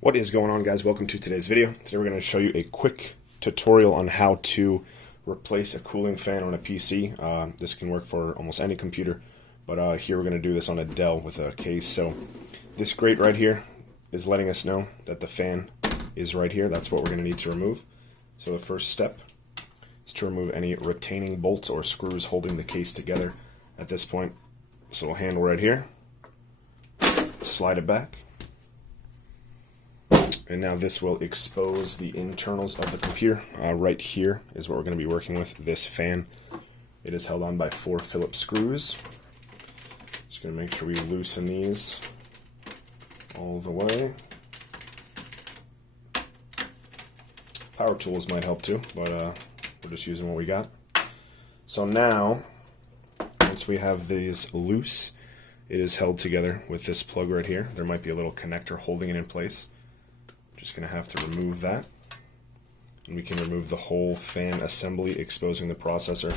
What is going on, guys? Welcome to today's video. Today we're going to show you a quick tutorial on how to replace a cooling fan on a PC. This can work for almost any computer, but here we're going to do this on a Dell with a case. So this grate right here is letting us know that the fan is right here. That's what we're going to need to remove. So the first step is to remove any retaining bolts or screws holding the case together at this point. So we'll handle right here, slide it back. And now this will expose the internals of the computer. Right here is what we're going to be working with, this fan. It is held on by 4 Phillips screws. Just going to make sure we loosen these all the way. Power tools might help too, but we're just using what we got. So now, once we have these loose, it is held together with this plug right here. There might be a little connector holding it in place. Just going to have to remove that, and we can remove the whole fan assembly, exposing the processor.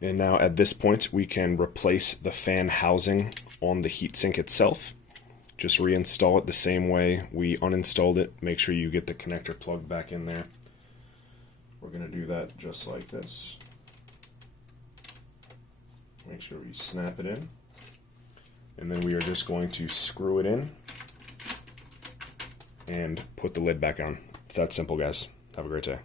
And now at this point we can replace the fan housing on the heatsink itself. Just reinstall it the same way we uninstalled it. Make sure you get the connector plug back in there. We're going to do that just like this. Make sure we snap it in, and then we are just going to screw it in and put the lid back on. It's that simple, guys. Have a great day.